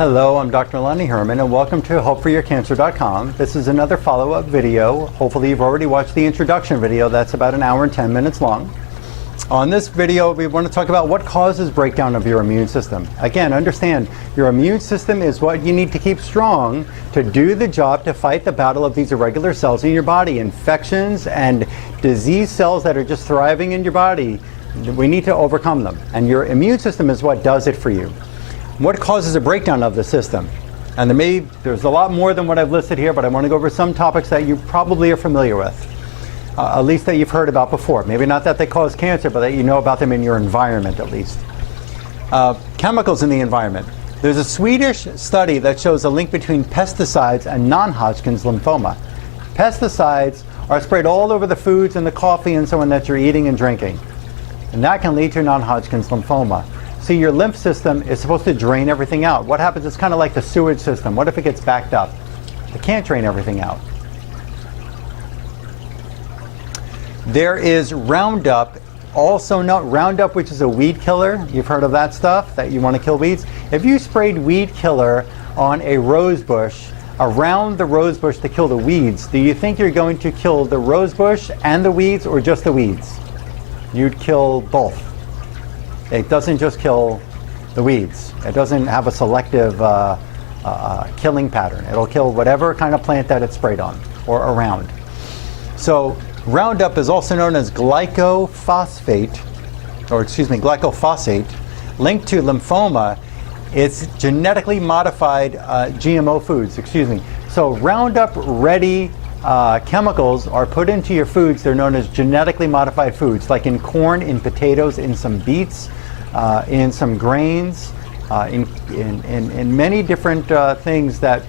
Hello, I'm Dr. Lonnie Herman and welcome to HopeForYourCancer.com. This is another follow-up video. Hopefully you've already watched the introduction video. That's about an hour and 10 minutes long. On this video, we want to talk about what causes breakdown of your immune system. Again, understand, your immune system is what you need to keep strong to do the job to fight the battle of these irregular cells in your body. Infections and disease cells that are just thriving in your body, we need to overcome them. And your immune system is what does it for you. What causes a breakdown of the system? And there's a lot more than what I've listed here, but I want to go over some topics that you probably are familiar with. At least that you've heard about before. Maybe not that they cause cancer, but that you know about them in your environment at least. Chemicals in the environment. There's a Swedish study that shows a link between pesticides and non-Hodgkin's lymphoma. Pesticides are sprayed all over the foods and the coffee and so on that you're eating and drinking. And that can lead to non-Hodgkin's lymphoma. See, your lymph system is supposed to drain everything out. What happens? It's kind of like the sewage system. What if it gets backed up? It can't drain everything out. There is Roundup, also known Roundup, which is a weed killer. You've heard of that stuff, that you want to kill weeds. If you sprayed weed killer on a rose bush, around the rose bush to kill the weeds, do you think you're going to kill the rose bush and the weeds, or just the weeds? You'd kill both. It doesn't just kill the weeds. It doesn't have a selective killing pattern. It'll kill whatever kind of plant that it's sprayed on or around. So Roundup is also known as glyphosate, linked to lymphoma. It's genetically modified GMO foods, So Roundup ready chemicals are put into your foods. They're known as genetically modified foods, like in corn, in potatoes, in some beets, in some grains, in many different things that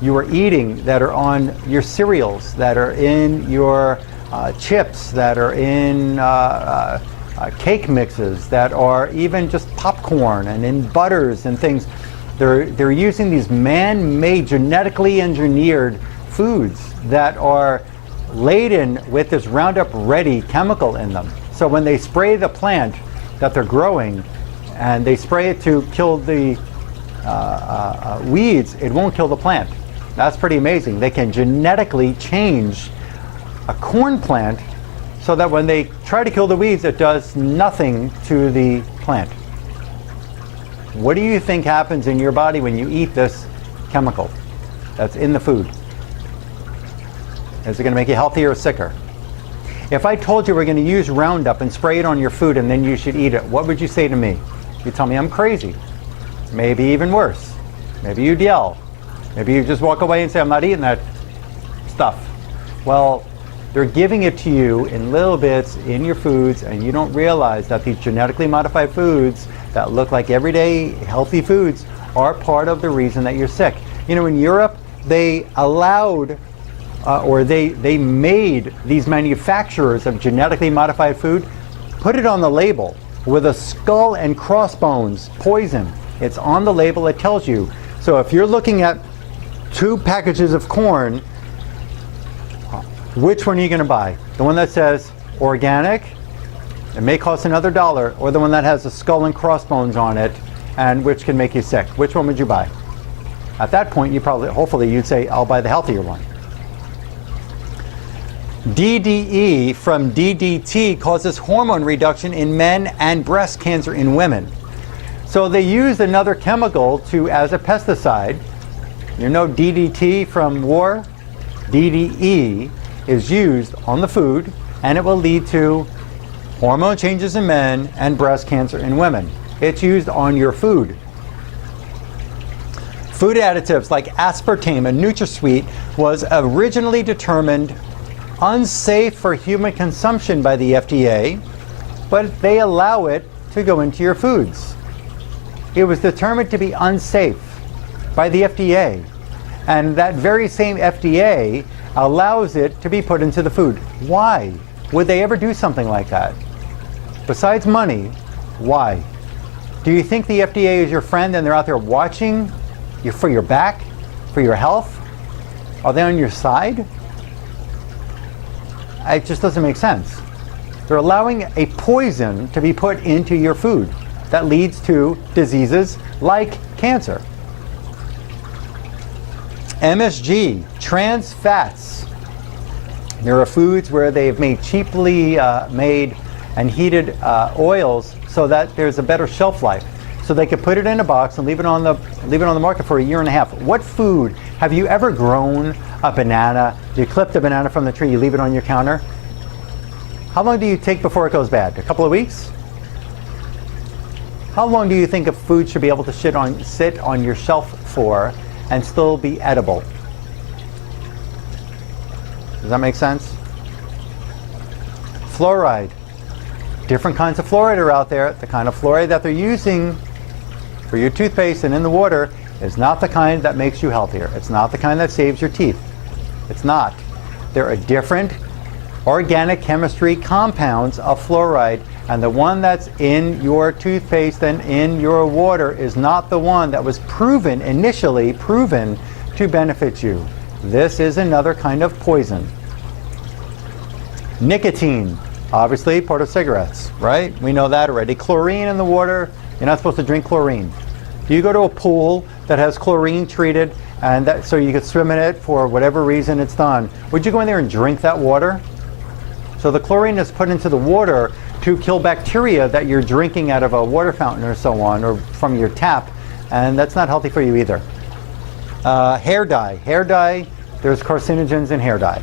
you are eating, that are on your cereals, that are in your chips, that are in cake mixes, that are even just popcorn, and in butters and things. They're using these man-made, genetically engineered foods that are laden with this Roundup Ready chemical in them. So when they spray the plant that they're growing and they spray it to kill the weeds, it won't kill the plant. That's pretty amazing. They can genetically change a corn plant so that when they try to kill the weeds, it does nothing to the plant. What do you think happens in your body when you eat this chemical that's in the food? Is it going to make you healthier or sicker? If I told you we're going to use Roundup and spray it on your food and then you should eat it, what would you say to me? You'd tell me I'm crazy. Maybe even worse. Maybe you'd yell. Maybe you'd just walk away and say, I'm not eating that stuff. Well, they're giving it to you in little bits in your foods, and you don't realize that these genetically modified foods that look like everyday healthy foods are part of the reason that you're sick. You know, in Europe, they allowed they made these manufacturers of genetically modified food put it on the label with a skull and crossbones poison. It's on the label, it tells you. So if you're looking at 2 packages of corn, which one are you going to buy? The one that says organic, it may cost another $1, or the one that has a skull and crossbones on it, and which can make you sick? Which one would you buy? At that point, hopefully you'd say, I'll buy the healthier one. DDE from DDT causes hormone reduction in men and breast cancer in women. So they used another chemical as a pesticide. You know DDT from war? DDE is used on the food, and it will lead to hormone changes in men and breast cancer in women. It's used on your food. Food additives like aspartame and NutraSweet was originally determined unsafe for human consumption by the FDA, but they allow it to go into your foods. It was determined to be unsafe by the FDA, and that very same FDA allows it to be put into the food. Why would they ever do something like that? Besides money, why? Do you think the FDA is your friend and they're out there watching you for your back, for your health? Are they on your side? It just doesn't make sense. They're allowing a poison to be put into your food that leads to diseases like cancer. MSG, trans fats. There are foods where they've made cheaply made and heated oils so that there's a better shelf life. So they could put it in a box and leave it on the market for a year and a half. What food have you ever grown a banana? You clipped a banana from the tree, you leave it on your counter. How long do you take before it goes bad? A couple of weeks? How long do you think a food should be able to sit on your shelf for and still be edible? Does that make sense? Fluoride. Different kinds of fluoride are out there. The kind of fluoride that they're using for your toothpaste and in the water is not the kind that makes you healthier. It's not the kind that saves your teeth. It's not. There are different organic chemistry compounds of fluoride, and the one that's in your toothpaste and in your water is not the one that was initially proven to benefit you. This is another kind of poison. Nicotine, obviously part of cigarettes, right? We know that already. Chlorine in the water, you're not supposed to drink chlorine. Do you go to a pool that has chlorine treated and so you could swim in it for whatever reason it's done? Would you go in there and drink that water? So the chlorine is put into the water to kill bacteria that you're drinking out of a water fountain or so on, or from your tap, and that's not healthy for you either. Hair dye. Hair dye, there's carcinogens in hair dye.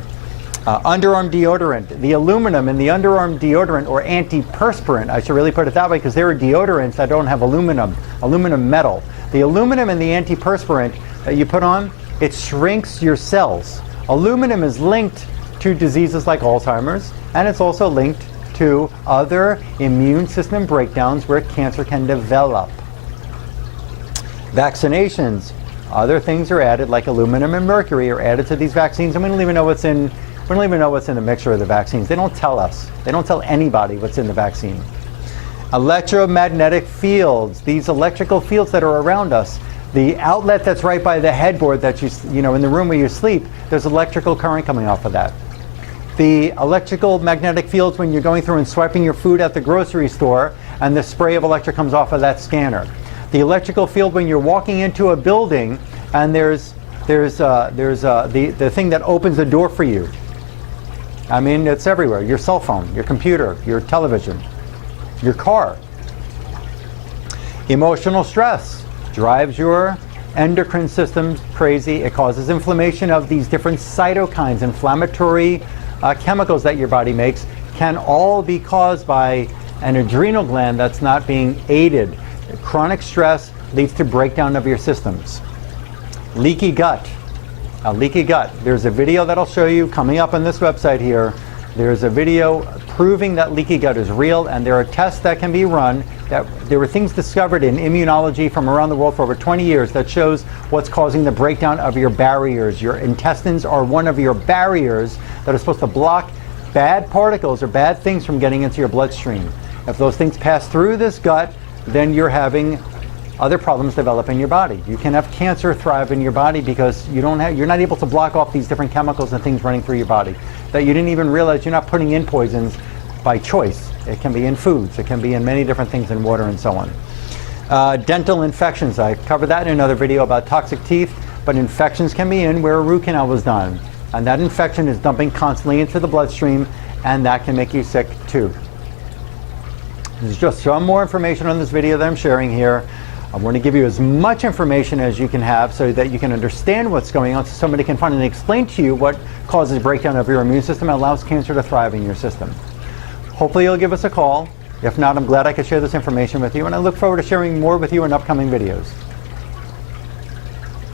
Underarm deodorant. The aluminum in the underarm deodorant, or antiperspirant, I should really put it that way, because there are deodorants that don't have aluminum metal. The aluminum in the antiperspirant that you put on, it shrinks your cells. Aluminum is linked to diseases like Alzheimer's, and it's also linked to other immune system breakdowns where cancer can develop. Vaccinations. Other things are added, like aluminum and mercury are added to these vaccines, and we don't even know what's in the mixture of the vaccines. They don't tell us. They don't tell anybody what's in the vaccine. Electromagnetic fields. These electrical fields that are around us. The outlet that's right by the headboard that you know in the room where you sleep, there's electrical current coming off of that. The electrical magnetic fields when you're going through and swiping your food at the grocery store and the spray of electric comes off of that scanner. The electrical field when you're walking into a building and there's the thing that opens the door for you. I mean, it's everywhere. Your cell phone, your computer, your television, your car. Emotional stress drives your endocrine system crazy. It causes inflammation of these different cytokines, inflammatory chemicals that your body makes, can all be caused by an adrenal gland that's not being aided. Chronic stress leads to breakdown of your systems. Leaky gut. Leaky gut. There's a video that I'll show you coming up on this website here. There's a video proving that leaky gut is real, and there are tests that can be run. That there were things discovered in immunology from around the world for over 20 years that shows what's causing the breakdown of your barriers. Your intestines are one of your barriers that are supposed to block bad particles or bad things from getting into your bloodstream. If those things pass through this gut, then you're having other problems develop in your body. You can have cancer thrive in your body because you're not able to block off these different chemicals and things running through your body that you didn't even realize. You're not putting in poisons by choice. It can be in foods, it can be in many different things in water and so on. Dental infections. I covered that in another video about toxic teeth, but infections can be in where a root canal was done, and that infection is dumping constantly into the bloodstream, and that can make you sick too. There's just some more information on this video that I'm sharing here. I want to give you as much information as you can have so that you can understand what's going on, so somebody can finally explain to you what causes breakdown of your immune system and allows cancer to thrive in your system. Hopefully you'll give us a call. If not, I'm glad I could share this information with you, and I look forward to sharing more with you in upcoming videos.